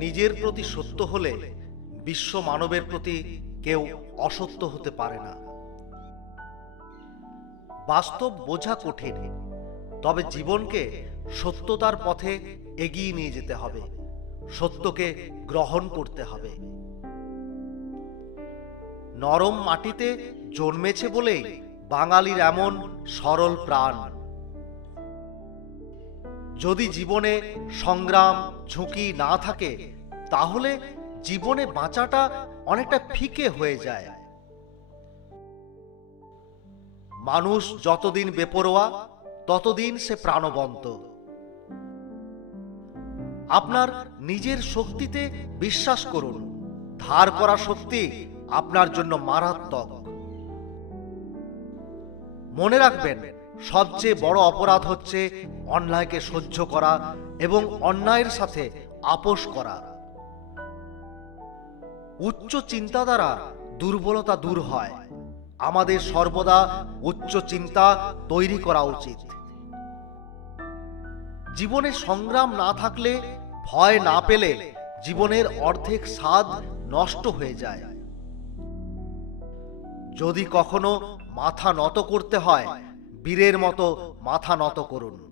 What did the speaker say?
নিজের প্রতি সত্য হলে বিশ্ব মানবের প্রতি কেউ অসত্য হতে পারে না। বাস্তব বোঝা কঠিন, তবে জীবনকে সত্যতার পথে এগিয়ে নিয়ে যেতে হবে, সত্যকে গ্রহণ করতে হবে। নরম মাটিতে জন্মেছে বলেই বাঙালির এমন সরল প্রাণ। যদি জীবনে সংগ্রাম, ঝুঁকি না থাকে, তাহলে জীবনে বাঁচাটা অনেকটা ফিকে হয়ে যায়। মানুষ যতদিন বেপরোয়া, ততদিন সে প্রাণবন্ত। আপনার নিজের শক্তিতে বিশ্বাস করুন। ধার করা শক্তি আপনার জন্য মারাত্মক। মনে রাখবেন সবচেয়ে বড় অপরাধ হচ্ছে অন্যায়কে সহ্য করা এবং অন্যায়ের সাথে আপোষ করা। উচ্চ চিন্তা দ্বারা দুর্বলতা দূর হয়। আমাদের সর্বদা উচ্চ চিন্তা তৈরি করা উচিত। জীবনে সংগ্রাম না থাকলে, ভয় না পেলে জীবনের অর্ধেক স্বাদ নষ্ট হয়ে যায়। যদি কখনো মাথা নত করতে হয় বীরের মতো মাথা নত করুন।